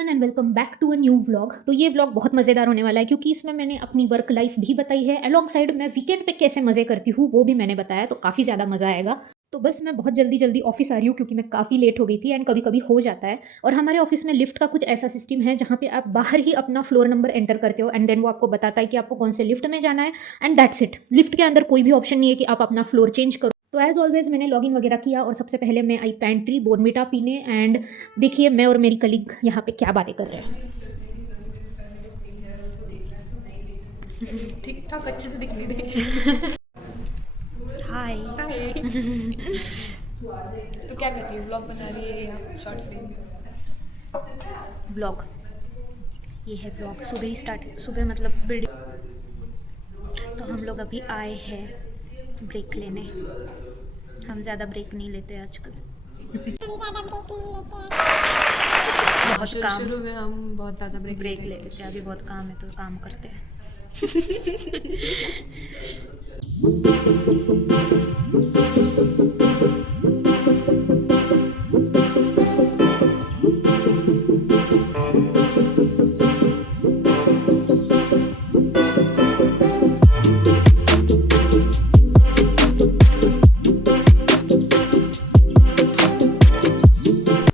Everyone and welcome back to a new vlog. तो ये vlog बहुत मज़ेदार होने वाला है क्योंकि इसमें मैंने अपनी वर्क लाइफ भी बताई है, अलॉन्ग साइड मैं वीकेंड पे कैसे मज़े करती हूँ वो भी मैंने बताया, तो काफ़ी ज़्यादा मज़ा आएगा। तो बस मैं बहुत जल्दी जल्दी ऑफिस आ रही हूँ क्योंकि मैं काफ़ी लेट हो गई थी एंड कभी कभी हो जाता है। और हमारे ऑफिस में लिफ्ट का कुछ ऐसा सिस्टम है जहाँ पे आप बाहर ही अपना फ्लोर नंबर एंटर करते हो एंड देन वो आपको बताता है कि आपको कौन से लिफ्ट में जाना है एंड दैट्स इट। लिफ्ट के अंदर कोई भी ऑप्शन नहीं है कि आप अपना फ्लोर चेंज करो। तो एज ऑलवेज मैंने लॉगिन वगैरह किया और सबसे पहले मैं आई पैंट्री बोर्नविटा पीने एंड देखिए मैं और मेरी कलीग यहाँ पे क्या बातें कर रहे हैं। ठीक ठाक अच्छे से दिख रही थी। हाय। हाय। तो क्या कर रही है, व्लॉग बना रही है या शॉर्ट्स देख रही है? व्लॉग, ये है व्लॉग। सुबह ही स्टार्ट, सुबह मतलब बिल्डिंग। तो हम लोग अभी आए हैं ब्रेक लेने। हम ज़्यादा ब्रेक नहीं लेते आजकल। बहुत काम, शुरू में हम बहुत ज़्यादा ब्रेक लेते थे, अभी बहुत काम है तो काम करते हैं।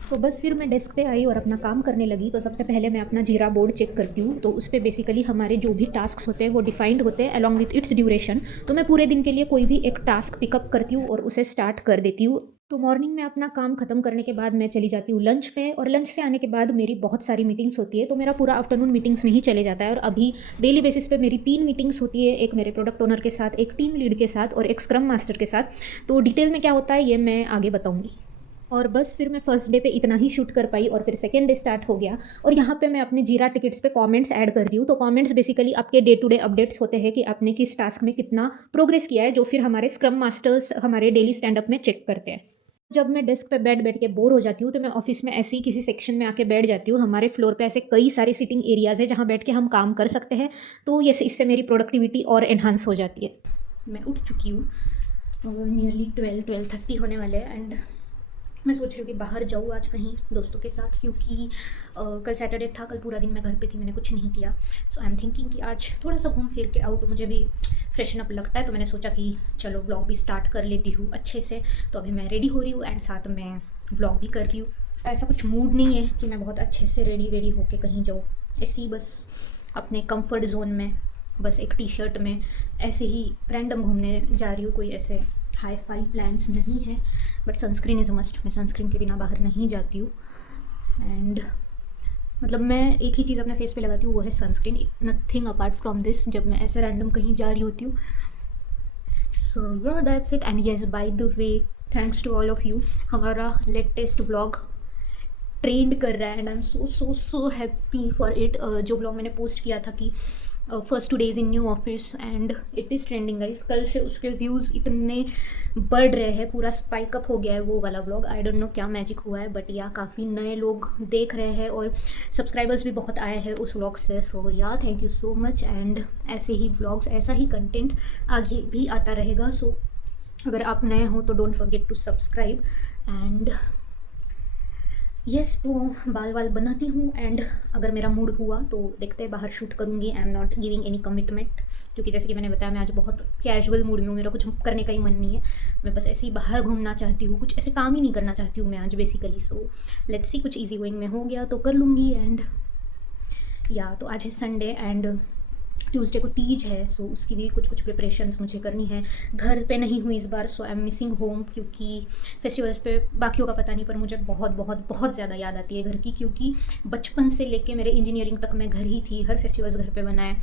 तो बस फिर मैं डेस्क पे आई और अपना काम करने लगी। तो सबसे पहले मैं अपना जीरा बोर्ड चेक करती हूँ। तो उस पर बेसिकली हमारे जो भी टास्क होते हैं वो डिफाइंड होते हैं अलॉन्ग विथ इट्स ड्यूरेशन। तो मैं पूरे दिन के लिए कोई भी एक टास्क पिकअप करती हूँ और उसे स्टार्ट कर देती हूँ। तो मॉर्निंग में अपना काम खत्म करने के बाद मैं चली जाती हूँ लंच पे, और लंच से आने के बाद मेरी बहुत सारी मीटिंग्स होती है। तो मेरा पूरा आफ्टरनून मीटिंग्स में ही चले जाता है। और अभी डेली बेसिस पे मेरी 3 मीटिंग्स होती है, एक मेरे प्रोडक्ट ओनर के साथ, एक टीम लीड के साथ और एक स्क्रम मास्टर के साथ। तो डिटेल में क्या होता है ये मैं आगे बताऊँगी। और बस फिर मैं फर्स्ट डे पे इतना ही शूट कर पाई और फिर सेकेंड डे स्टार्ट हो गया। और यहाँ पे मैं अपने जीरा टिकट्स पे कमेंट्स ऐड कर रही हूँ। तो कमेंट्स बेसिकली आपके डे टू डे अपडेट्स होते हैं कि आपने किस टास्क में कितना प्रोग्रेस किया है, जो फिर हमारे स्क्रम मास्टर्स हमारे डेली स्टैंडअप में चेक करते हैं। जब मैं डेस्क पे बैठ बैठ के बोर हो जाती हूँ तो मैं ऑफिस में ऐसे ही किसी सेक्शन में आके बैठ जाती हूँ। हमारे फ्लोर पे ऐसे कई सारे सिटिंग एरियाज़ है जहाँ बैठ के हम काम कर सकते हैं। तो ये इससे मेरी प्रोडक्टिविटी और एनहांस हो जाती है। मैं उठ चुकी हूँ, नियरली 12-12:30 होने वाले हैं एंड मैं सोच रही हूँ कि बाहर जाऊँ आज कहीं दोस्तों के साथ, क्योंकि कल सैटरडे था, कल पूरा दिन मैं घर पे थी, मैंने कुछ नहीं किया। सो आई एम थिंकिंग कि आज थोड़ा सा घूम फिर के आऊँ तो मुझे भी फ्रेशन अप लगता है। तो मैंने सोचा कि चलो व्लॉग भी स्टार्ट कर लेती हूँ अच्छे से। तो अभी मैं रेडी हो रही हूँ एंड साथ में व्लॉग भी कर रही हूँ। ऐसा कुछ मूड नहीं है कि मैं बहुत अच्छे से रेडी वेडी होके कहीं जाऊँ, ऐसे ही बस अपने कंफर्ट जोन में, बस एक टी शर्ट में ऐसे ही रैंडम घूमने जा रही हूँ। कोई ऐसे हाई फाई प्लान्स नहीं है, बट सनस्क्रीन इज़ मस्ट। मैं सनस्क्रीन के बिना बाहर नहीं जाती हूँ एंड मतलब मैं एक ही चीज़ अपने फेस पे लगाती हूँ, वो है sunscreen, nothing apart from this, जब मैं ऐसे रैंडम कहीं जा रही होती हूँ। So yeah that's it. And yes, by the way, thanks to all of you. हमारा लेटेस्ट ब्लॉग ट्रेंड कर रहा है and I am so so so happy for it. जो ब्लॉग मैंने पोस्ट किया था कि first 2 days in new office and it is trending guys, कल से उसके व्यूज़ इतने बढ़ रहे हैं, पूरा स्पाइक अप हो गया है वो वाला ब्लॉग। आई डोंट नो क्या मैजिक हुआ है, बट या काफ़ी नए लोग देख रहे हैं और सब्सक्राइबर्स भी बहुत आए हैं उस व्लॉग से। सो या thank you so much. And ऐसे ही व्लॉग्स, ऐसा ही कंटेंट आगे भी आता रहेगा। सो अगर आप नए हो तो don't forget to subscribe. And yes, तो बाल वाल बनाती हूँ एंड अगर मेरा मूड हुआ तो देखते हैं बाहर शूट करूँगी। I am not giving any commitment, क्योंकि जैसे कि मैंने बताया मैं आज बहुत कैजुअल मूड में हूँ, मेरा कुछ करने का ही मन नहीं है। मैं बस ऐसे ही बाहर घूमना चाहती हूँ, कुछ ऐसे काम ही नहीं करना चाहती हूँ मैं आज बेसिकली। सो लेट्स सी, कुछ ईजी गोइंग में हो गया तो कर लूँगी। एंड या तो आज है संडे एंड ट्यूसडे को तीज है, सो उसकी भी कुछ प्रिपरेशंस मुझे करनी है। घर पे नहीं हुई इस बार, सो आई एम मिसिंग होम, क्योंकि फेस्टिवल्स पे बाकियों का पता नहीं पर मुझे बहुत बहुत बहुत ज़्यादा याद आती है घर की, क्योंकि बचपन से लेके मेरे इंजीनियरिंग तक मैं घर ही थी, हर फेस्टिवल्स घर पे बनाए।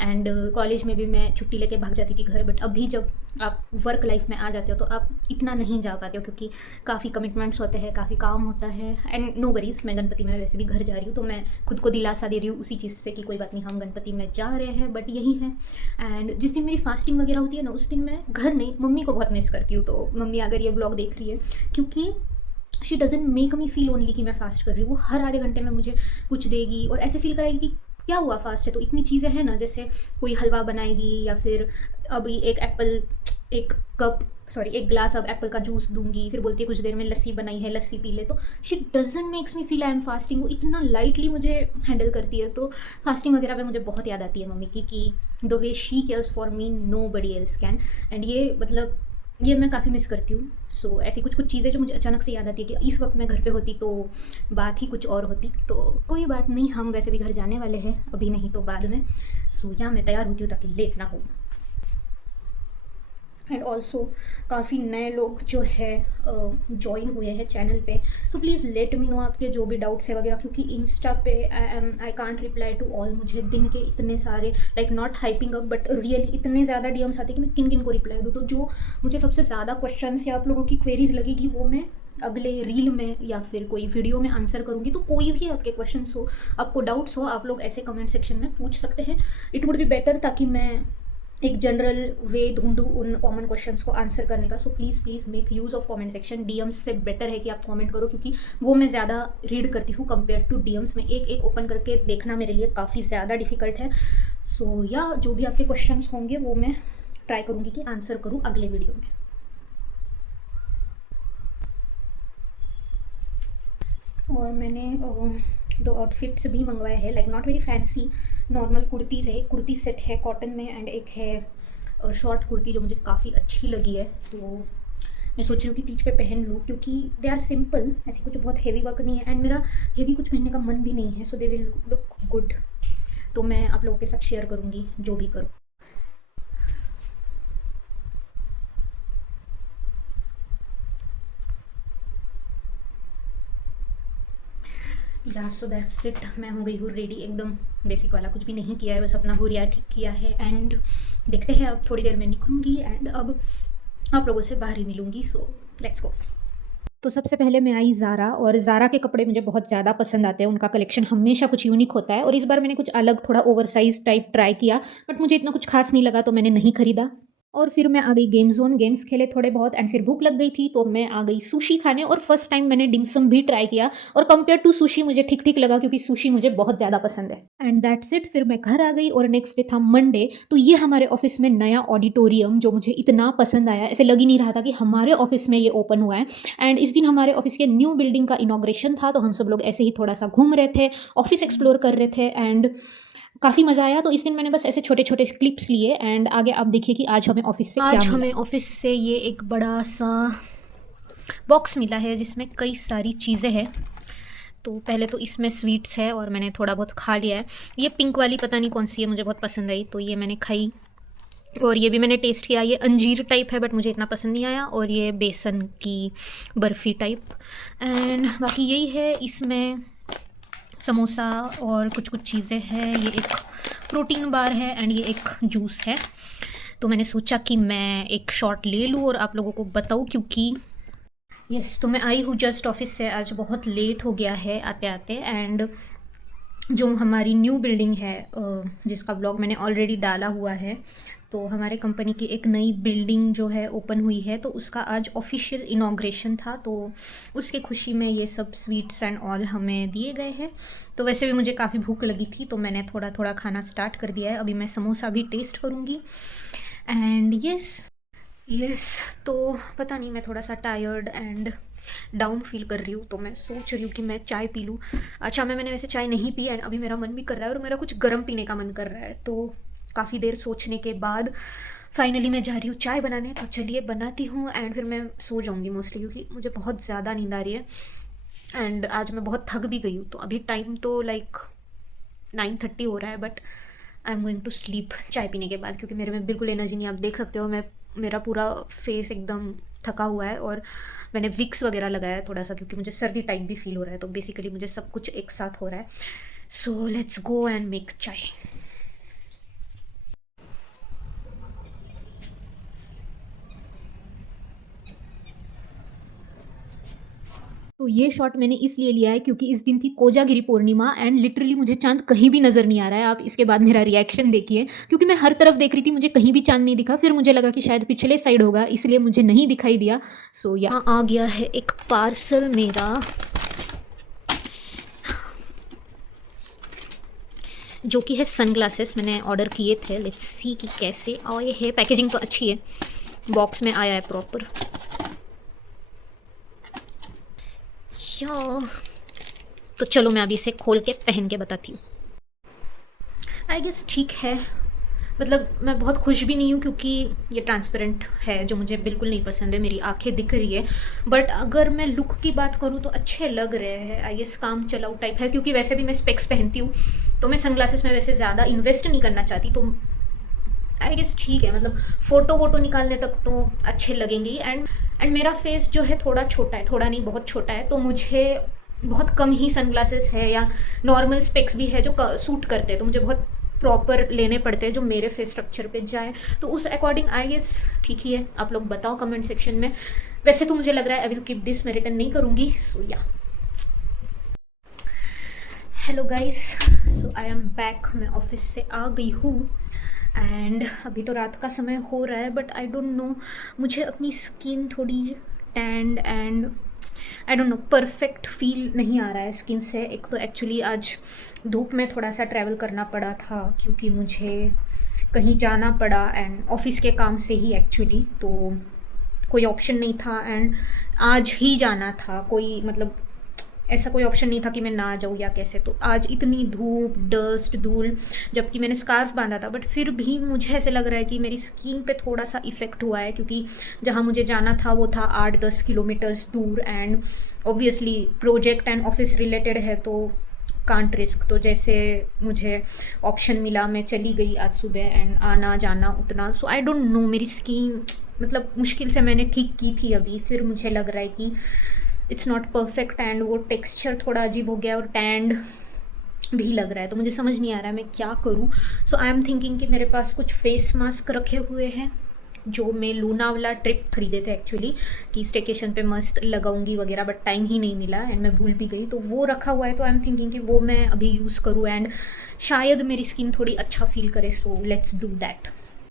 एंड कॉलेज में भी मैं छुट्टी लेके भाग जाती थी घर। बट अभी जब आप वर्क लाइफ में आ जाते हो तो आप इतना नहीं जा पाते हो, क्योंकि काफ़ी कमिटमेंट्स होते हैं, काफ़ी काम होता है। एंड नो वरीज, मैं गणपति में वैसे भी घर जा रही हूँ, तो मैं खुद को दिलासा दे रही हूँ उसी चीज़ से कि कोई बात नहीं, हम गणपति में जा रहे हैं। बट यही है। एंड जिस दिन मेरी फास्टिंग वगैरह होती है ना, उस दिन मैं घर नहीं, मम्मी को बहुत मिस करती हूँ। तो मम्मी अगर ये ब्लॉग देख रही है, क्योंकि she doesn't make me feel only कि मैं फास्ट कर रही हूँ, वो हर आधे घंटे में मुझे कुछ देगी और ऐसे फील कराएगी कि क्या हुआ फास्ट है। तो इतनी चीज़ें हैं ना, जैसे कोई हलवा बनाएगी या फिर अभी एक एप्पल, एक कप सॉरी, एक ग्लास अब एप्पल का जूस दूंगी, फिर बोलती है कुछ देर में लस्सी बनाई है, लस्सी पी ले। तो she doesn't makes me feel I am fasting. वो इतना लाइटली मुझे हैंडल करती है। तो फास्टिंग वगैरह पे मुझे बहुत याद आती है मम्मी की कि the way she cares for me nobody else can. And ये मतलब ये मैं काफ़ी मिस करती हूँ। सो ऐसी कुछ कुछ चीज़ें जो मुझे अचानक से याद आती है कि इस वक्त मैं घर पे होती तो बात ही कुछ और होती। तो कोई बात नहीं, हम वैसे भी घर जाने वाले हैं, अभी नहीं तो बाद में। सो या मैं तैयार होती हूँ ताकि लेट ना हो। एंड ऑल्सो काफ़ी नए लोग जो है ज्वाइन हुए हैं चैनल पे। So please let me know आपके जो भी डाउट्स है वगैरह, क्योंकि इंस्टा पे I can't reply to all. मुझे दिन के इतने सारे like not hyping up but really इतने ज़्यादा डीएम्स आते हैं कि मैं किन किन को रिप्लाई दूँ। तो जो मुझे सबसे ज़्यादा क्वेश्चंस या आप लोगों की क्वेरीज लगेगी वो मैं अगले रील में या फिर कोई वीडियो में आंसर करूँगी। तो कोई भी आपके क्वेश्चंस हो, आपको डाउट्स हो, आप लोग ऐसे कमेंट सेक्शन में पूछ सकते हैं। इट वुड बी बेटर, ताकि मैं एक जनरल वे ढूंढूँ उन कॉमन क्वेश्चंस को आंसर करने का। So please make use of comment section. DMs से बेटर है कि आप कमेंट करो, क्योंकि वो मैं ज़्यादा रीड करती हूँ कंपेयर टू डीएम्स में। एक एक ओपन करके देखना मेरे लिए काफ़ी ज़्यादा डिफिकल्ट है। सो या जो भी आपके क्वेश्चंस होंगे वो मैं ट्राई करूँगी कि आंसर करूँ अगले वीडियो में। और मैंने दो आउटफिट्स भी मंगवाए हैं, like not very fancy, normal kurtis है। एक कुर्ती सेट है कॉटन में एंड एक है शॉर्ट कुर्ती जो मुझे काफ़ी अच्छी लगी है। तो मैं सोच रही हूँ कि तीज पे पहन लूँ, क्योंकि दे आर सिंपल, ऐसी कुछ बहुत हेवी वर्क नहीं है एंड मेरा हेवी कुछ पहनने का मन भी नहीं है। सो दे विल लुक गुड। तो मैं आप लोगों के साथ शेयर करूँगी जो भी करूँ। या सो दैट्स इट। मैं हो गई हूँ रेडी, एकदम बेसिक वाला, कुछ भी नहीं किया है, बस अपना हुरिया ठीक किया है। एंड देखते हैं, अब थोड़ी देर में निकलूँगी एंड अब आप लोगों से बाहर ही मिलूँगी। So let's go. तो सबसे पहले मैं आई ज़ारा, और ज़ारा के कपड़े मुझे बहुत ज़्यादा पसंद आते हैं। उनका कलेक्शन हमेशा कुछ यूनिक होता है, और इस बार मैंने कुछ अलग थोड़ा ओवरसाइज टाइप ट्राई किया, बट मुझे इतना कुछ खास नहीं लगा तो मैंने नहीं खरीदा। और फिर मैं आ गई गेम जोन, गेम्स खेले थोड़े बहुत एंड फिर भूख लग गई थी तो मैं आ गई सुशी खाने। और फर्स्ट टाइम मैंने डिमसम भी ट्राई किया, और कंपेयर टू सुशी मुझे ठीक ठीक लगा, क्योंकि सुशी मुझे बहुत ज़्यादा पसंद है। And that's it. फिर मैं घर आ गई और नेक्स्ट डे था मंडे। तो ये हमारे ऑफिस में नया ऑडिटोरियम जो मुझे इतना पसंद आया, ऐसे लग ही नहीं रहा था कि हमारे ऑफिस में ये ओपन हुआ है। एंड इस दिन हमारे ऑफिस के न्यू बिल्डिंग का इनॉग्रेशन था, तो हम सब लोग ऐसे ही थोड़ा सा घूम रहे थे, ऑफिस एक्सप्लोर कर रहे थे एंड काफ़ी मज़ा आया। तो इस दिन मैंने बस ऐसे छोटे छोटे क्लिप्स लिए एंड आगे आप देखिए कि आज हमें ऑफिस से क्या मिला। हमें ऑफिस से ये एक बड़ा सा बॉक्स मिला है जिसमें कई सारी चीज़ें हैं। तो पहले तो इसमें स्वीट्स है और मैंने थोड़ा बहुत खा लिया है। ये पिंक वाली पता नहीं कौन सी है, मुझे बहुत पसंद आई तो ये मैंने खाई। और ये भी मैंने टेस्ट किया, ये अंजीर टाइप है बट मुझे इतना पसंद नहीं आया। और ये बेसन की बर्फ़ी टाइप। एंड बाकी यही है, इसमें समोसा और कुछ कुछ चीज़ें हैं। ये एक प्रोटीन बार है एंड ये एक जूस है। तो मैंने सोचा कि मैं एक शॉट ले लूँ और आप लोगों को बताऊँ, क्योंकि तो मैं आई हूँ जस्ट ऑफिस से, आज बहुत लेट हो गया है आते आते। एंड जो हमारी न्यू बिल्डिंग है जिसका ब्लॉग मैंने ऑलरेडी डाला हुआ है, तो हमारे कंपनी की एक नई बिल्डिंग जो है ओपन हुई है, तो उसका आज ऑफिशियल इनॉग्रेशन था। तो उसके खुशी में ये सब स्वीट्स एंड ऑल हमें दिए गए हैं। तो वैसे भी मुझे काफ़ी भूख लगी थी तो मैंने थोड़ा थोड़ा खाना स्टार्ट कर दिया है। अभी मैं समोसा भी टेस्ट करूँगी। एंड यस तो पता नहीं, मैं थोड़ा सा टायर्ड एंड डाउन फील कर रही हूँ, तो मैं सोच रही हूँ कि मैं चाय पी लूँ। अच्छा, मैंने वैसे चाय नहीं पी एंड अभी मेरा मन भी कर रहा है और मेरा कुछ गर्म पीने का मन कर रहा है। तो काफ़ी देर सोचने के बाद फाइनली मैं जा रही हूँ चाय बनाने। तो चलिए बनाती हूँ एंड फिर मैं सो जाऊँगी मोस्टली, क्योंकि मुझे बहुत ज़्यादा नींद आ रही है एंड आज मैं बहुत थक भी गई हूँ। तो अभी टाइम तो लाइक 9:30 हो रहा है, but I am going to sleep चाय पीने के बाद, क्योंकि मेरे में बिल्कुल एनर्जी नहीं। आप देख सकते हो मेरा पूरा फेस एकदम थका हुआ है और मैंने विक्स वगैरह लगाया है थोड़ा सा, क्योंकि मुझे सर्दी टाइप भी फील हो रहा है। तो बेसिकली मुझे सब कुछ एक साथ हो रहा है। So let's go and make चाय। तो ये शॉट मैंने इसलिए लिया है क्योंकि इस दिन थी कोजागिरी पूर्णिमा एंड लिटरली मुझे चांद कहीं भी नज़र नहीं आ रहा है। आप इसके बाद मेरा रिएक्शन देखिए, क्योंकि मैं हर तरफ देख रही थी, मुझे कहीं भी चांद नहीं दिखा। फिर मुझे लगा कि शायद पिछले साइड होगा, इसलिए मुझे नहीं दिखाई दिया। सो यहाँ आ गया है एक पार्सल मेरा, जो कि है सनग्लासेस। मैंने ऑर्डर किए थे, लेट्स सी कि कैसे। और ये है, पैकेजिंग तो अच्छी है, बॉक्स में आया है प्रॉपर। तो चलो मैं अभी इसे खोल के पहन के बताती हूँ। आई गेस ठीक है, मतलब मैं बहुत खुश भी नहीं हूँ क्योंकि ये ट्रांसपेरेंट है जो मुझे बिल्कुल नहीं पसंद है, मेरी आंखें दिख रही है। बट अगर मैं लुक की बात करूँ तो अच्छे लग रहे हैं। आई गेस काम चलाऊ टाइप है, क्योंकि वैसे भी मैं स्पेक्स पहनती हूँ तो मैं सनग्लासेस में वैसे ज़्यादा इन्वेस्ट नहीं करना चाहती। तो आई गेस ठीक है, मतलब फ़ोटो वोटो निकालने तक तो अच्छे लगेंगे। एंड मेरा फेस जो है थोड़ा छोटा है, थोड़ा नहीं बहुत छोटा है, तो मुझे बहुत कम ही सनग्लासेस है या नॉर्मल स्पेक्स भी है जो सूट करते हैं, तो मुझे बहुत प्रॉपर लेने पड़ते हैं जो मेरे फेस स्ट्रक्चर पे जाए। तो उस अकॉर्डिंग आई गेस ठीक ही है। आप लोग बताओ कमेंट सेक्शन में। वैसे तो मुझे लग रहा है आई विल कीप दिस, मैं रिटर्न नहीं करूँगी। सो या hello guys, so I am back. मैं ऑफिस से आ गई हूँ एंड अभी तो रात का समय हो रहा है, बट आई डोंट नो, मुझे अपनी स्किन थोड़ी stand and I don't know perfect feel नहीं आ रहा है स्किन से। एक तो एक्चुअली आज धूप में थोड़ा सा ट्रैवल करना पड़ा था क्योंकि मुझे कहीं जाना पड़ा एंड ऑफिस के काम से ही एक्चुअली, तो कोई ऑप्शन नहीं था एंड आज ही जाना था। कोई मतलब ऐसा कोई ऑप्शन नहीं था कि मैं ना जाऊँ या कैसे। तो आज इतनी धूप, डस्ट, धूल, जबकि मैंने स्कार्फ बांधा था, बट फिर भी मुझे ऐसे लग रहा है कि मेरी स्किन पे थोड़ा सा इफ़ेक्ट हुआ है, क्योंकि जहाँ मुझे जाना था वो था 8-10 किलोमीटर्स दूर and obviously project and office related है तो कांट रिस्क। तो जैसे मुझे ऑप्शन मिला मैं चली गई आज सुबह एंड आना जाना उतना। सो आई डोंट नो, मेरी स्किन मतलब मुश्किल से मैंने ठीक की थी अभी, फिर मुझे लग रहा है कि इट्स नॉट परफेक्ट एंड वो टेक्सचर थोड़ा अजीब हो गया और टैंड भी लग रहा है। तो मुझे समझ नहीं आ रहा है मैं क्या करूँ। सो आई एम थिंकिंग कि मेरे पास कुछ फेस मास्क रखे हुए हैं जो मैं लोनावला ट्रिप खरीदे थे एक्चुअली, कि स्टेकेशन पे मस्त लगाऊंगी वगैरह, बट टाइम ही नहीं मिला एंड मैं भूल भी गई। तो वो रखा हुआ है, तो आई एम थिंकिंग कि वो मैं अभी यूज़ करूँ एंड शायद मेरी स्किन थोड़ी अच्छा फील करे। So let's do that.